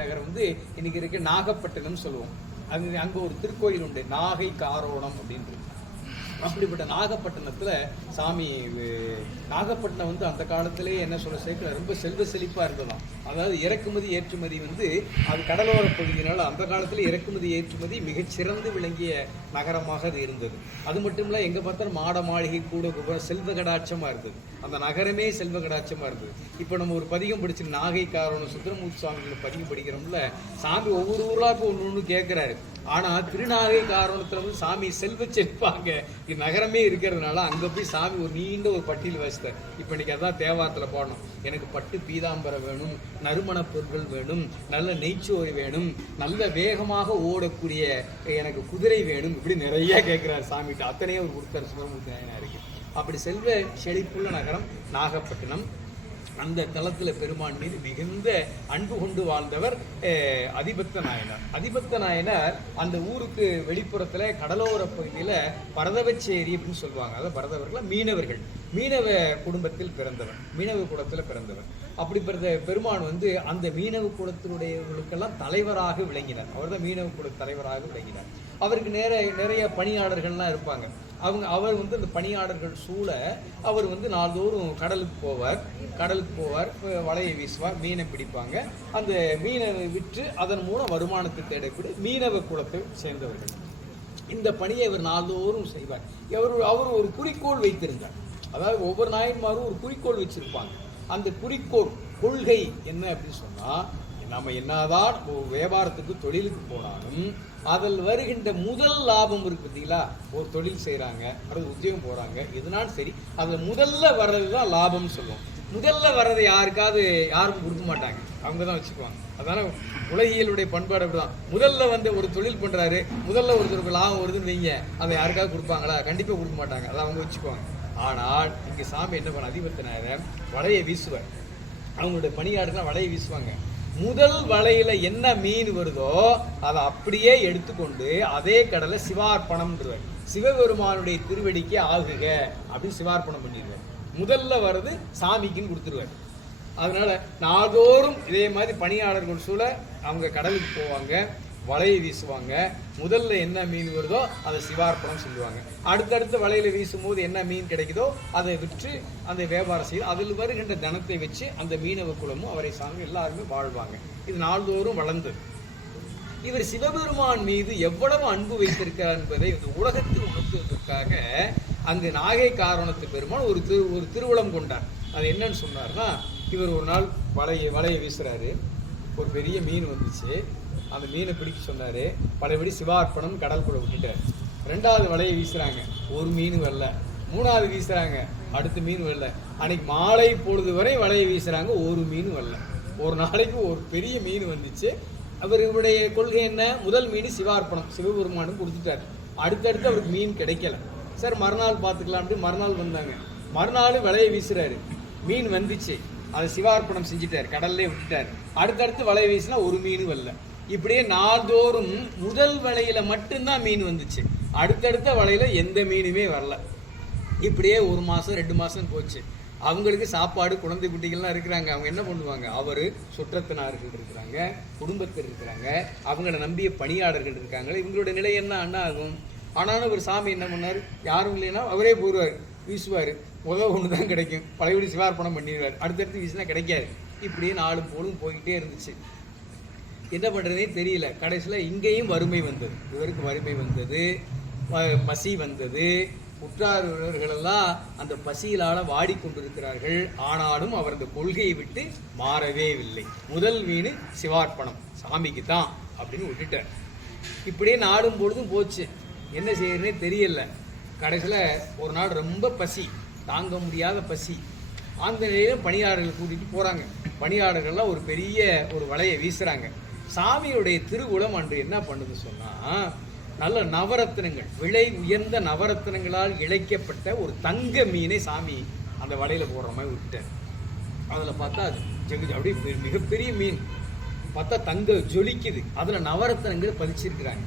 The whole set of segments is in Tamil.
நகரம் இன்னைக்கு இருக்க நாகப்பட்டினம் சொல்லுவோம். அங்க ஒரு திருக்கோயில் உண்டு, நாகை காரோணம் அப்படின்றது. அப்படிப்பட்ட நாகப்பட்டினத்துல சாமி நாகப்பட்டினம் அந்த காலத்திலேயே என்ன சொல்ல சேர்க்கல, ரொம்ப செல்வ செழிப்பா இருந்ததாம். அதாவது இறக்குமதி ஏற்றுமதி அது கடலோர பகுதியினால அந்த காலத்துல இறக்குமதி ஏற்றுமதி மிகச்சிறந்து விளங்கிய நகரமாக அது இருந்தது. அது மட்டும் இல்ல, எங்க பார்த்தாலும் மாட மாளிகை கூட செல்வ கடாட்சமா இருந்தது. அந்த நகரமே செல்வ கடாட்சமா இருந்தது. இப்ப நம்ம ஒரு பதிகம் படிச்சு நாகை காரோணம் சுந்தரமூர்த்தி சுவாமிகளை பதிகம் படிக்கிறோம்ல, சாமி ஒவ்வொரு ஊரா ஒன்று கேட்கிறாரு. ஆனா திருநாகை காரணத்துல சாமி செல்வ செழிப்பாங்க நகரமே இருக்கிறதுனால அங்க போய் சாமி ஒரு நீண்ட ஒரு பட்டியல் வச்சிட்டார். இப்ப இன்னைக்கு அதான் தேவாரத்துல பாடணும், எனக்கு பட்டு பீதாம்பரம் வேணும், நறுமண பொருட்கள் வேணும், நல்ல நெய்ச்சோறு வேணும், நல்ல வேகமாக ஓடக்கூடிய எனக்கு குதிரை வேணும், இப்படி நிறைய கேட்கிறார் சாமிகிட்ட. அத்தனையே ஒரு கொடுத்தார் சுந்தரமூர்த்தி நாயனாருக்கு. அப்படி செல்வ செழிப்புள்ள நகரம் நாகப்பட்டினம். அந்த தளத்தில் பெருமான் மீது மிகுந்த அன்பு கொண்டு வாழ்ந்தவர் அதிபத்த நாயனார். அதிபத்த நாயனார் அந்த ஊருக்கு வெளிப்புறத்துல கடலோர பகுதியில பரதவச்சேரி அப்படின்னு சொல்லுவாங்க. அதாவது பரதவர்கள் மீனவ குடும்பத்தில் பிறந்தவர், மீனவ குலத்துல பிறந்தவர். அப்படிப்பட்ட பெருமான் அந்த மீனவ குலத்தினுடையவர்களுக்கெல்லாம் தலைவராக விளங்கினார். அவர் தான் மீனவ குல தலைவராக விளங்கினார். அவருக்கு நிறைய பணியாளர்கள்லாம் இருப்பாங்க. அவர் அந்த பணியாளர்கள் சூழ அவர் நாள்தோறும் கடலுக்கு போவார், வலையை வீசுவார், மீனை பிடிப்பாங்க. அந்த மீனை விற்று அதன் மூலம் வருமானத்தை தேடக்கூடிய மீனவ குலத்தை சேர்ந்தவர்கள். இந்த பணியை அவர் நாள்தோறும் செய்வார். அவர் ஒரு குறிக்கோள் வைத்திருந்தார். அதாவது ஒவ்வொரு நாயன்மாரும் ஒரு குறிக்கோள் வச்சிருப்பாங்க. அந்த குறிக்கோள் கொள்கை என்ன அப்படின்னு சொன்னா, நம்ம என்னதான் வியாபாரத்துக்கு தொழிலுக்கு போனாலும் அதில் வருகின்ற முதல் லாபம் இருக்கு பார்த்தீங்களா. ஒரு தொழில் செய்யறாங்க அல்லது உத்தியோகம் போறாங்க, இதனால சரி, அதுல முதல்ல வர்றதுதான் லாபம்னு சொல்லுவோம். முதல்ல வர்றதை யாருக்கும் கொடுக்க மாட்டாங்க, அவங்க தான் வச்சுக்குவாங்க. அதனால உலகியலுடைய பண்பாடு அப்படிதான். முதல்ல ஒரு தொழில் பண்றாரு, முதல்ல ஒருத்தருக்கு லாபம் வருதுன்னு வைங்க, அதை யாருக்காவது கொடுப்பாங்களா? கண்டிப்பா கொடுக்க மாட்டாங்க, அதை அவங்க வச்சுக்குவாங்க. ஆனால் இங்க சாமி என்ன பண்ண, அதிபத்தினார வலையை வீசுவார். அவங்களுடைய பணியாளர்கள் வலையை வீசுவாங்க. முதல் வலையில என்ன மீன் வருதோ அதை அப்படியே எடுத்துக்கொண்டு அதே கடலை சிவார்ப்பணம், சிவபெருமானுடைய திருவடிக்கு ஆகுக அப்படின்னு சிவார்ப்பணம் பண்ணிடுவார். முதல்ல வர்றது சாமிக்குன்னு கொடுத்துருவார். அதனால நாள்தோறும் இதே மாதிரி பணியாளர்கள் சூழ அவங்க கடலுக்கு போவாங்க, வலையை வீசுவாங்க. முதல்ல என்ன மீன் வருதோ அதை சிவார்ப்பணம் சொல்லுவாங்க. அடுத்தடுத்த வலையில வீசும் போது என்ன மீன் கிடைக்குதோ அதை விற்று அந்த வியாபாரம் செய்து அதில் வருகின்ற தனத்தை வச்சு அந்த மீனவ குலமும் அவரை சார்ந்து எல்லாருமே வாழ்வாங்க. இது நாள்தோறும் வளர்ந்தது. இவர் சிவபெருமான் மீது எவ்வளவு அன்பு வைத்திருக்கிறார் என்பதை இந்த உலகத்தில் உணர்த்துவதற்காக அங்கு நாகை காரணத்து பெருமான் ஒரு திருவுளம் கொண்டார். அது என்னன்னு சொன்னார்னா, இவர் ஒரு நாள் வலையை வீசுறாரு, ஒரு பெரிய மீன் வந்துச்சு. அந்த மீனை பிடிக்க சொன்னாரு, பழையபடி சிவார்ப்பணம் கடற்குள்ள விட்டுட்டார். ரெண்டாவது வலையை வீசுறாங்க, ஒரு மீன் வரல. மூணாவது வீசுறாங்க, அடுத்த மீன் வரல. அன்னைக்கு மாலை பொழுது வரை வலையை வீசுறாங்க, ஒரு மீன் வரல. ஒரு நாளைக்கு ஒரு பெரிய மீன் வந்துச்சு. அவருடைய கொள்கை என்ன, முதல் மீன் சிவார்ப்பணம் சிவபெருமானும் கொடுத்துட்டாரு. அடுத்தடுத்து அவருக்கு மீன் கிடைக்கல. சார் மறுநாள் பார்த்துக்கலாம், மறுநாள் வந்தாங்க. மறுநாள் வலையை வீசுறாரு, மீன் வந்துச்சு, அதை சிவார்ப்பணம் செஞ்சுட்டாரு, கடல்லே விட்டுட்டாரு. அடுத்தடுத்து வலையை வீசினா ஒரு மீன் வரல. இப்படியே நாள்தோறும் முதல் வலையில மட்டும்தான் மீன் வந்துச்சு, அடுத்தடுத்த வலையில எந்த மீனுமே வரல. இப்படியே 1 மாசம் 2 மாசம் போச்சு. அவங்களுக்கு சாப்பாடு, குழந்தை குட்டிகள்லாம் இருக்கிறாங்க. அவங்க என்ன பண்ணுவாங்க, அவரு சுற்றத்தினார்கள் இருக்கிறாங்க, குடும்பத்தில் இருக்கிறாங்க, அவங்கள நம்பிய பணியாளர்கள் இருக்காங்க. இவங்களுடைய நிலை என்ன ஆகும்? ஆனாலும் ஒரு சாமி என்ன பண்ணாரு, யாரும் இல்லைன்னா அவரே போடுவார், வீசுவார். ஒன்று தான் கிடைக்கும், பழையபடி சிவார்ப்பணம் பண்ணிடுவார். அடுத்தடுத்து வீசினா கிடைக்காது. இப்படியே 4 பொழுதும் போய்கிட்டே இருந்துச்சு. என்ன பண்ணுறதே தெரியல. கடைசியில் இங்கேயும் வறுமை வந்தது, இவருக்கு வறுமை வந்தது, பசி வந்தது. உற்றார்களெல்லாம் அந்த பசியிலான வாடிக்கொண்டிருக்கிறார்கள். ஆனாலும் அவர் அந்த கொள்கையை விட்டு மாறவே இல்லை. முதல் மீன் சிவார்ப்பணம் சாமிக்கு தான் அப்படின்னு விட்டுட்டார். இப்படியே நாடும் பொழுதும் போச்சு, என்ன செய்யறதுனே தெரியல. கடைசியில் ஒரு நாள் ரொம்ப பசி, தாங்க முடியாத பசி. அந்த நிலையிலும் பணியாளர்கள் கூட்டிட்டு போறாங்க. பணியாளர்கள்லாம் ஒரு பெரிய ஒரு வலையை வீசுறாங்க. சாமியுடைய திருவுளம் அன்று என்ன பண்ணுது சொன்னா, நல்ல நவரத்தினங்கள், விலை உயர்ந்த நவரத்தினங்களால் இழைக்கப்பட்ட ஒரு தங்க மீனை சாமி அந்த வலையில போடுற மாதிரி விட்டார். அதுல பார்த்தா அது அப்படியே மிகப்பெரிய மீன், பார்த்தா தங்க ஜொலிக்குது, அதுல நவரத்தினங்கள் பதிச்சிருக்கிறாங்க.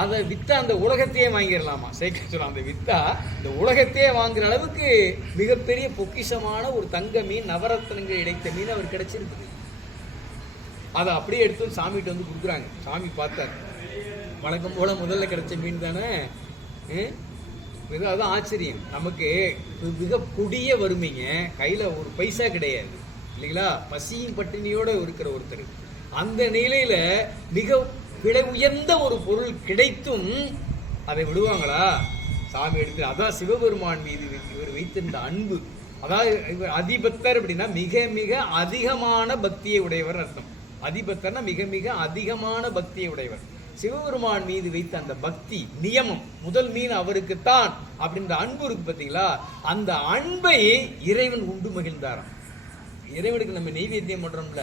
அதை வித்தா அந்த உலகத்தையே வாங்கிடலாமா சேர்க்க. அந்த வித்தா இந்த உலகத்தையே வாங்குற அளவுக்கு மிகப்பெரிய பொக்கிஷமான ஒரு தங்க மீன், நவரத்தினங்கள் இழைத்த மீன் அவர் கிடைச்சிருக்குது. அதை அப்படியே எடுத்து சாமிகிட்ட வந்து கொடுக்குறாங்க. சாமி பார்த்தார், வழக்கம் போல முதல்ல கிடைச்ச மீன் தானே. அதுதான் ஆச்சரியம். நமக்கு மிக கொடிய வறுமைங்க, கையில் ஒரு பைசா கிடையாது இல்லைங்களா, பசியும் பட்டினியோட இருக்கிற ஒருத்தர், அந்த நிலையில மிக விலை உயர்ந்த ஒரு பொருள் கிடைத்தும் அதை விடுவாங்களா? சாமி எடுத்து, அதான் சிவபெருமான் மீது இவர் வைத்திருந்த அன்பு. அதாவது இவர் அதிபக்தர் அப்படின்னா மிக மிக அதிகமான பக்தியை உடையவர் அர்த்தம். அதிபக்தர்னா மிக மிக அதிகமான பக்தியை உடையவர். சிவபெருமான் மீது வைத்த அந்த பக்தி நியமம், முதல் மீன் அவருக்குத்தான் அப்படின்ற அன்பு இருக்கு பார்த்தீங்களா, அந்த அன்பை இறைவன் உண்டு மகிழ்ந்தாராம். இறைவனுக்கு நம்ம நெய்வேத்தியம் பண்றோம்ல,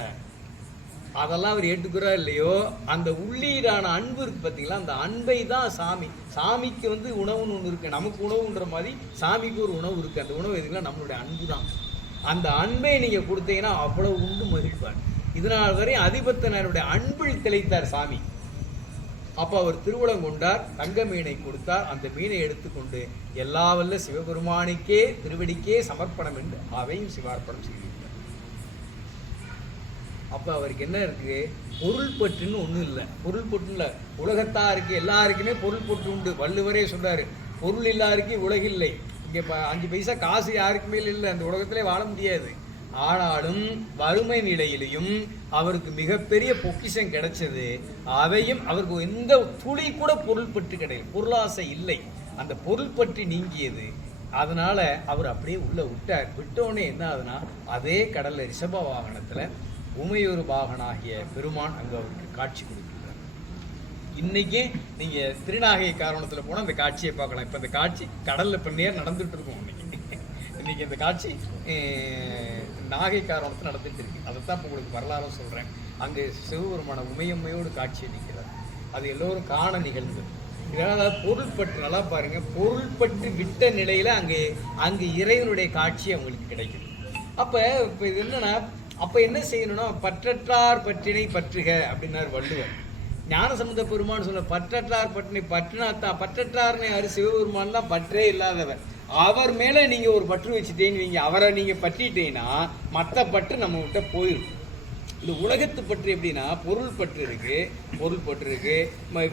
அதெல்லாம் அவர் ஏற்றுக்கிறா இல்லையோ, அந்த உள்ளீடான அன்பு இருக்கு பார்த்தீங்களா, அந்த அன்பை தான் சாமி, சாமிக்கு வந்து உணவுன்னு ஒன்று இருக்கு, நமக்கு உணவுன்ற மாதிரி சாமிக்கு ஒரு உணவு இருக்கு. அந்த உணவு எதுக்குன்னா நம்மளுடைய அன்பு தான். அந்த அன்பை நீங்க கொடுத்தீங்கன்னா அவ்வளவு உண்டு மகிழ்வார். இதனால் வரை அதிபத்தனருடைய அன்பில் திளைத்தார் சாமி. அப்ப அவர் திருவுளம் கொண்டார், தங்க மீனை கொடுத்தார். அந்த மீனை எடுத்துக்கொண்டு எல்லா வல்ல சிவபெருமானுக்கே திருவடிக்கே சமர்ப்பணம் என்று அவையும் சிவார்ப்பணம் செய்தார். அப்ப அவருக்கு என்ன இருக்கு, பொருள் பற்றுன்னு ஒண்ணும் இல்லை. பொருள் பற்று இல்லை, உலகத்தாருக்கு எல்லாருக்குமே பொருள் பற்று உண்டு. வள்ளுவரே சொல்றாரு, பொருள் இல்லாருக்கு உலகில்லை. இங்க 5 பைசா காசு யாருக்குமே இல்லை, அந்த உலகத்திலே வாழ முடியாது. ஆனாலும் வறுமை நிலையிலையும் அவருக்கு மிகப்பெரிய பொக்கிஷம் கிடைச்சது. அதையும் அவருக்கு எந்த துளி கூட பொருள் பற்று கிடையாது, பொருளாசை இல்லை. அந்த பொருள் பற்றி நீங்கியது. அதனால அவர் அப்படியே உள்ள விட்டார். விட்டோடனே என்ன ஆகுதுன்னா, அதே கடல்ல ரிஷப வாகனத்துல உமையொரு பாகனாகிய பெருமான் அங்கு அவருக்கு காட்சி கொடுக்கிறார். இன்னைக்கு நீங்க திருநாகை காரணத்துல போனா அந்த காட்சியை பார்க்கலாம். இப்ப இந்த காட்சி கடல்ல இப்ப நேர் நடந்துட்டு இருக்கும். இன்னைக்கு இந்த காட்சி நாகை காரணத்துல நடந்துட்டு இருக்கு. அதைத்தான் இப்ப உங்களுக்கு வரலாறு சொல்றேன். அங்கு சிவபெருமான உமையம்மையோடு காட்சி அளிக்கிறார். அது எல்லோரும் காண நிகழ்ந்தது. இதனால பொருள் பற்று நல்லா பாருங்க, பொருள் பற்று விட்ட நிலையில அங்கு இறைவனுடைய காட்சி அவங்களுக்கு கிடைக்குது. அப்ப இப்ப இது என்னன்னா, அப்ப என்ன செய்யணும்னா, பற்றற்றார் பற்றினை பற்றுக அப்படின்னார் வள்ளுவர். ஞானசம்பந்த பெருமான் சொன்ன பற்றற்றார் பற்றினை பற்றினாத்தான். பற்றற்றார்னு யாரு? சிவபெருமான்லாம் பற்றே இல்லாதவர். அவர் மேல நீங்க ஒரு பற்று வச்சுட்டீங்க, அவரை நீங்க பற்றிட்டீங்கன்னா மற்ற பற்று நம்ம கிட்ட போயிடும். இந்த உலகத்து பற்று எப்படின்னா, பொருள் பற்று இருக்கு, பொருள் பற்று இருக்கு,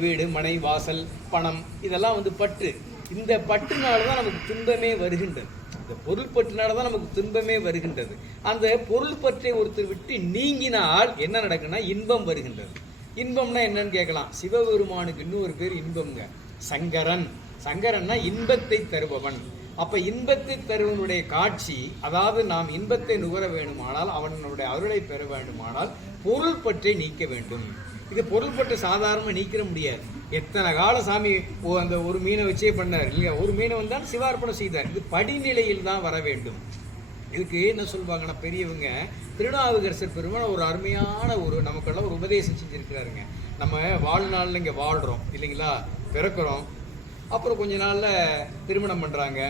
வீடு மனை வாசல் பணம் இதெல்லாம் வந்து பற்று. இந்த பற்றுனாலதான் நமக்கு துன்பமே வருகின்றது. இந்த பொருள் பற்றினாலதான் நமக்கு துன்பமே வருகின்றது. அந்த பொருள் பற்றை ஒருத்தர் விட்டு நீங்கினால் என்ன நடக்குன்னா, இன்பம் வருகின்றது. இன்பம்னா என்னன்னு கேட்கலாம். சிவபெருமானுக்கு இன்னொரு பேர் இன்பம்ங்க, சங்கரன். சங்கரன்னா இன்பத்தை தருபவன். அப்ப இன்பத்தை தருவனுடைய காட்சி, அதாவது நாம் இன்பத்தை நுகர வேண்டுமானால், அவனுடைய அருளை பெற வேண்டுமானால் பொருள் பற்றை நீக்க வேண்டும். இது பொருள் பற்றை சாதாரணமா நீக்கிற முடியாது. எத்தனை கால சாமி அந்த ஒரு மீனை வச்சே பண்ணார் இல்லையா, ஒரு மீனை வந்தால் சிவார்ப்பணம் செய்தார். இது படிநிலையில் தான் வர வேண்டும். இதுக்கு என்ன சொல்லுவாங்கன்னா பெரியவங்க, திருநாவுக்கரசர் பெருமான் ஒரு அருமையான ஒரு நமக்கெல்லாம் ஒரு உபதேசம் செஞ்சிருக்கிறாருங்க. நம்ம வாழ்நாள்ல இங்க வாழ்றோம் இல்லைங்களா, பிறக்கிறோம், அப்புறம் கொஞ்ச நாள்ல திருமணம் பண்றாங்க,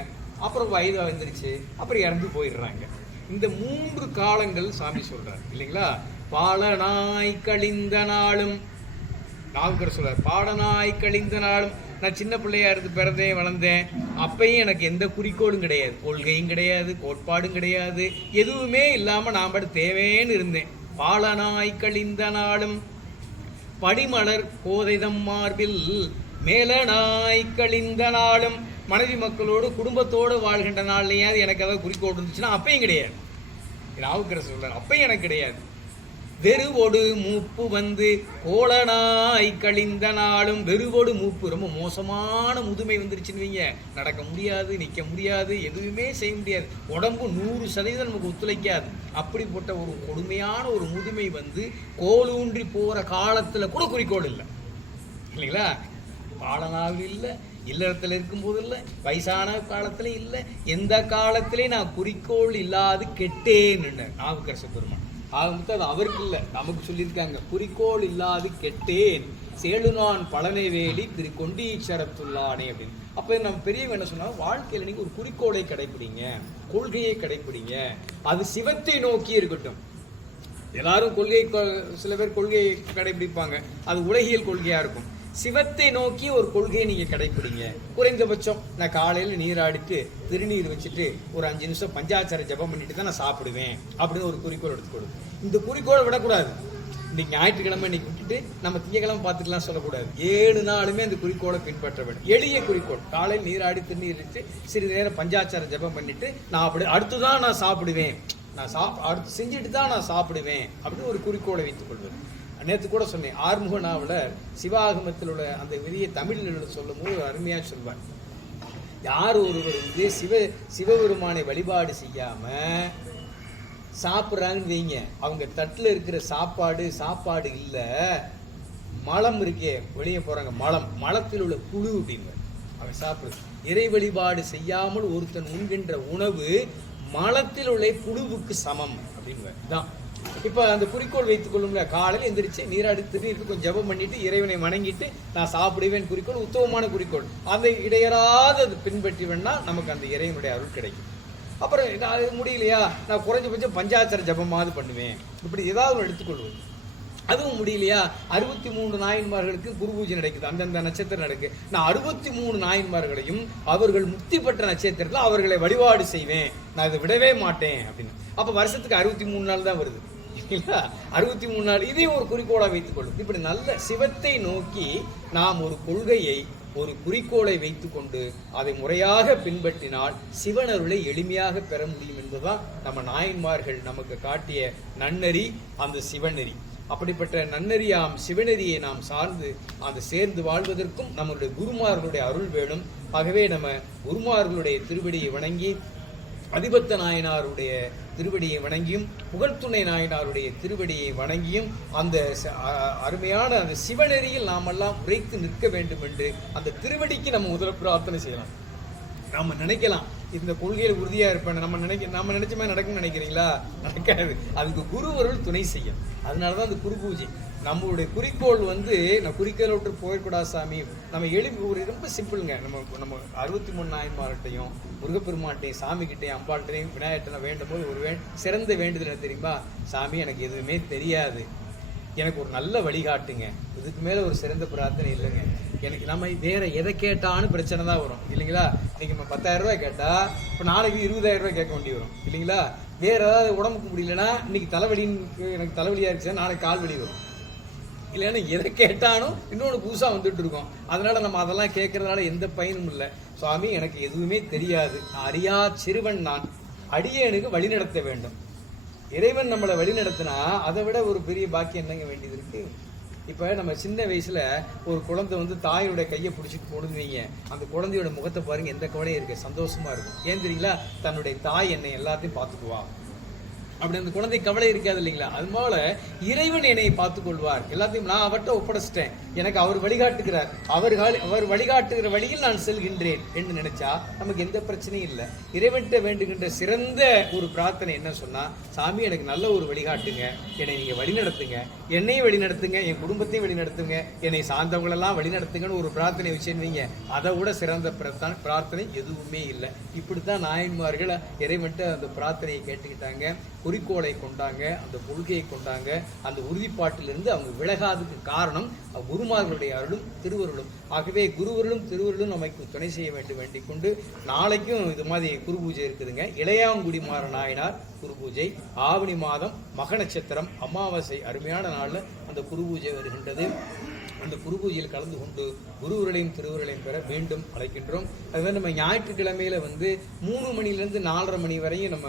அப்புறம் வயது வந்துருச்சு, அப்புறம் இறந்து போயிடுறாங்க. இந்த 3 காலங்கள் சாமி சொல்றாரு இல்லைங்களா. பாலனாய் கழிந்த நாளும், நாவுக்கர் சொல்றார், பாடனாய் கழிந்த நாளும். நான் சின்ன பிள்ளையா இருந்து பிறந்தேன் வளர்ந்தேன், அப்பயும் எனக்கு எந்த குறிக்கோளும் கிடையாது, கொள்கையும் கிடையாது, கோட்பாடும் கிடையாது, எதுவுமே இல்லாம நான் பாட்டு தேவேன்னு இருந்தேன். பாலனாய் கழிந்த நாளும் படிமலர் கோதைதம் மார்பில் மேலனாய் கழிந்த நாளும். மனைவி மக்களோடு குடும்பத்தோடு வாழ்கின்ற நாள்லையாவது எனக்கு ஏதாவது குறிக்கோள் இருந்துச்சுன்னா அப்பயும் கிடையாது. நாவுக்கரசர் சொல்றார், அப்பயும் எனக்கு கிடையாது. வெறுவோடு மூப்பு வந்து கோலனாய் கழிந்த நாளும். வெறுவோடு மூப்பு, ரொம்ப மோசமான முதுமை வந்துருச்சுன்னு வைங்க, நடக்க முடியாது, நிற்க முடியாது, எதுவுமே செய்ய முடியாது, உடம்பு 100% நமக்கு ஒத்துழைக்காது. அப்படிப்பட்ட ஒரு கொடுமையான ஒரு முதுமை வந்து கோலூன்றி போற காலத்துல கூட குறிக்கோள் இல்லை இல்லைங்களா. பாலனாவில் இல்லை, இல்லறத்தில் இருக்கும்போது இல்லை, வயசான காலத்துல இல்லை, எந்த காலத்திலையும் நான் குறிக்கோள் இல்லாது கெட்டேன்னு நாவுக்கரசர் பெருமான். ஆக அது அவருக்கு இல்லை, நமக்கு சொல்லியிருக்காங்க, குறிக்கோள் இல்லாது கெட்டேன் சேலுநான் பழனைவேலி திரு கொண்டீச்சரத்துள்ளானே அப்படின்னு. அப்ப நம்ம பெரியவங்க என்ன சொன்னா, வாழ்க்கையில நீங்க ஒரு குறிக்கோளை கடைப்பிடிங்க, கொள்கையை கடைப்பிடிங்க. அது சிவத்தை நோக்கி இருக்கட்டும். எல்லாரும் கொள்கை, சில பேர் கொள்கையை கடைபிடிப்பாங்க, அது உலகியல் கொள்கையா இருக்கும். சிவத்தை நோக்கி ஒரு கொள்கையை நீங்க கடைப்பிடிங்க. குறைந்தபட்சம் நான் காலையில நீராடிட்டு திருநீர் வச்சுட்டு ஒரு 5 நிமிஷம் பஞ்சாட்சர ஜபம் பண்ணிட்டு தான் நான் சாப்பிடுவேன் அப்படின்னு ஒரு குறிக்கோள் எடுத்துக்கொடு. இந்த குறிக்கோளை விடக்கூடாது. இன்னைக்கு ஞாயிற்றுக்கிழமை இன்னைக்கு விட்டுட்டு நம்ம திங்கக்கிழமை பார்த்துக்கலாம் சொல்லக்கூடாது. 7 நாளுமே அந்த குறிக்கோளை பின்பற்ற வேண்டும். எளிய குறிக்கோள். காலையில் நீராடி திருநீர் வச்சு சிறிது நேரம் பஞ்சாச்சார ஜபம் பண்ணிட்டு நான் அப்படி அடுத்துதான் நான் சாப்பிடுவேன், நான் அடுத்து செஞ்சுட்டு தான் நான் சாப்பிடுவேன் அப்படின்னு ஒரு குறிக்கோளை வைத்துக் கொள்வது. நேற்று கூட சொன்னேன், ஆறுமுக நாவலர் சிவாகமத்தில் உள்ள அந்த விதியை தமிழில் சொல்லும் போது அருமையா சொல்வார். யார் ஒருவர் வந்து சிவபெருமானை வழிபாடு செய்யாம சாப்பிட்றாங்கன்னு வைங்க, அவங்க தட்டுல இருக்கிற சாப்பாடு இல்ல, மலம் இருக்கே வெளியே போறாங்க, மலத்தில் உள்ள புழு அப்படின்னு அவன் சாப்பிடுது. இறை வழிபாடு செய்யாமல் ஒருத்தன் உண்கின்ற உணவு மலத்தில் உள்ள புழுவுக்கு சமம் அப்படின்னு தான். இப்ப அந்த குறிக்கோள் வைத்துக் கொள்ளும்ல, காலையில் எந்திரிச்சு நீராடி திருநீருக்கு கொஞ்சம் ஜபம் பண்ணிட்டு இறைவனை வணங்கிட்டு நான் சாப்பிடுவேன் குறிக்கோள், உத்தமமான குறிக்கோள். அந்த இடையறாத பின்பற்றி வேணா நமக்கு அந்த இறைவனுடைய அருள் கிடைக்கும். அப்புறம் அது முடியலையா, நான் குறைஞ்சபட்சம் பஞ்சாச்சர ஜபமாவது பண்ணுவேன், இப்படி ஏதாவது எடுத்துக்கொள்வது. அதுவும் முடியலையா, 63 நாயன்மார்களுக்கு குரு பூஜை நடக்குது, அந்தந்த நட்சத்திரம் நடக்கு, நான் 63 நாயன்மார்களையும் அவர்கள் முக்தி பெற்ற நட்சத்திரத்தில் அவர்களை வழிபாடு செய்வேன், நான் இதை விடவே மாட்டேன் அப்படின்னு. அப்ப வருஷத்துக்கு 63 நாள் தான் வருது இல்லைங்களா, 63 நாள். இதையும் ஒரு குறிக்கோளா வைத்துக் கொள்ளும். இப்படி நல்ல சிவத்தை நோக்கி நாம் ஒரு கொள்கையை, ஒரு குறிக்கோளை வைத்துக் கொண்டு அதை முறையாக பின்பற்றினால் சிவனருளை எளிமையாக பெற முடியும் என்பதுதான் நம்ம நாயன்மார்கள் நமக்கு காட்டிய நன்னெறி, அந்த சிவநெறி. அப்படிப்பட்ட நன்னெறியாம் சிவநெறியை நாம் சார்ந்து அந்த சேர்ந்து வாழ்வதற்கும் நம்மளுடைய குருமார்களுடைய அருள் வேணும். ஆகவே நம்ம குருமார்களுடைய திருவடியை வணங்கி, அதிபத்த நாயனாருடைய திருவடியை வணங்கியும், புகழ்த்துணை நாயனாருடைய திருவடியை வணங்கியும் அந்த அருமையான அந்த சிவநெறியில் நாமெல்லாம் உரைத்து நிற்க வேண்டும் என்று அந்த திருவடிக்கு நம்ம முதல்ல பிரார்த்தனை செய்யலாம். நம்ம நினைக்கலாம் இந்த கொள்கையில் உறுதியா இருப்பேன், நம்ம நினைச்ச மாதிரி நடக்கும்னு நினைக்கிறீங்களா? நடக்காது. அதுக்கு குருவருள் துணை செய்யும். அதனாலதான் அந்த குரு பூஜை. நம்மளுடைய குறிக்கோள் வந்து நான் குறிக்கோள் விட்டு போயிடக்கூடாது சாமி. நம்ம ஒரு ரொம்ப சிம்பிளுங்க. நம்ம 63 நாயன்மார்கிட்டையும் முருகப்பெருமாட்டையும் சாமிகிட்டையும் அம்பாள்கிட்டையும் விநாயகர்கிட்ட வேண்டும் போது ஒரு சிறந்த வேண்டுதல் தெரியுமா? சாமி எனக்கு எதுவுமே தெரியாது, எனக்கு ஒரு நல்ல வழிகாட்டுங்க. இதுக்கு மேல ஒரு சிறந்த பிரார்த்தனை இல்லைங்க. எனக்கு நம்ம வேற எதை கேட்டான்னு பிரச்சனை தான் வரும் இல்லைங்களா? இன்னைக்கு நம்ம 10,000 ரூபாய் கேட்டா இப்ப நாளைக்கு 20,000 ரூபாய் கேட்க வேண்டி வரும் இல்லைங்களா? வேற ஏதாவது உடம்புக்கு முடியலன்னா இன்னைக்கு எனக்கு தலைவலியா இருக்கு, நாளைக்கு கால் வலி வரும் இல்லைன்னா எதை கேட்டாலும் இன்னொன்று புதுசா வந்துட்டு இருக்கோம். அதனால நம்ம அதெல்லாம் கேட்கறதுனால எந்த பயனும் இல்லை. சுவாமி எனக்கு எதுவுமே தெரியாது, அறியா சிறுவன் நான், அடியேனுக்கு வழி நடத்த வேண்டும். இறைவன் நம்மளை வழி நடத்தினா அதை விட ஒரு பெரிய பாக்கியம் என்னங்க வேண்டியது இருக்கு? இப்ப நம்ம சின்ன வயசுல ஒரு குழந்தை வந்து தாயோட கையை பிடிச்சிட்டு போடுவீங்க, அந்த குழந்தையோட முகத்தை பாருங்க, எந்த கவலையும் இருக்கு, சந்தோஷமா இருக்கும். ஏன் தெரியுங்களா? தன்னுடைய தாய் என்னை எல்லாத்தையும் பார்த்துக்குவா, அப்படி அந்த குழந்தை கவலை இருக்காது இல்லைங்களா? அது போல இறைவன் என்னை பார்த்துக் கொள்வார், எல்லாத்தையும் நான் அவர்கிட்ட ஒப்படைச்சிட்டேன், எனக்கு அவர் வழிகாட்டுகிறார், அவர் வழிகாட்டுகிற வழியில் நான் செல்கின்றேன் என்று நினைச்சா நமக்கு எந்த பிரச்சனையும் இல்லை. இறைவன்கிட்ட வேண்டுகின்ற சிறந்த ஒரு பிரார்த்தனை என்ன சொன்னா, சாமி எனக்கு நல்ல ஒரு வழிகாட்டுங்க, என்னை நீங்க வழி நடத்துங்க, என்னையும் வழி நடத்துங்க, என் குடும்பத்தையும் வழி நடத்துங்க, என்னை சார்ந்தவங்களெல்லாம் வழி நடத்துங்கன்னு ஒரு பிரார்த்தனை வச்சிருந்தீங்க. அதை விட சிறந்த பிரார்த்தனை எதுவுமே இல்லை. இப்படித்தான் நாயன்மார்கள் இறைவன்கிட்ட அந்த பிரார்த்தனையை கேட்டுக்கிட்டாங்க, குறிக்கோளை கொண்டாங்க, அந்த கொள்கையை கொண்டாங்க. அந்த உறுதிப்பாட்டிலிருந்து அவங்க விலகாததுக்கு காரணம் குருமார்களுடைய அருளும் திருவருளும். ஆகவே குருவருளும் திருவருளும் நமக்கு துணை செய்ய வேண்டும் வேண்டிக் கொண்டு, நாளைக்கும் இது மாதிரி குரு பூஜை இருக்குதுங்க. இளையாங்குடி மாற நாயனார் குரு பூஜை, ஆவணி மாதம் மக நட்சத்திரம் அமாவாசை, அருமையான நாள்ல அந்த குரு பூஜை வருகின்றது. அந்த குரு பூஜையில் கலந்து கொண்டு குருவர்களையும் திருவர்களையும் பெற மீண்டும் அழைக்கின்றோம். அதுமாதிரி நம்ம ஞாயிற்றுக்கிழமையில வந்து 3 மணிலிருந்து 4:30 மணி வரையும் நம்ம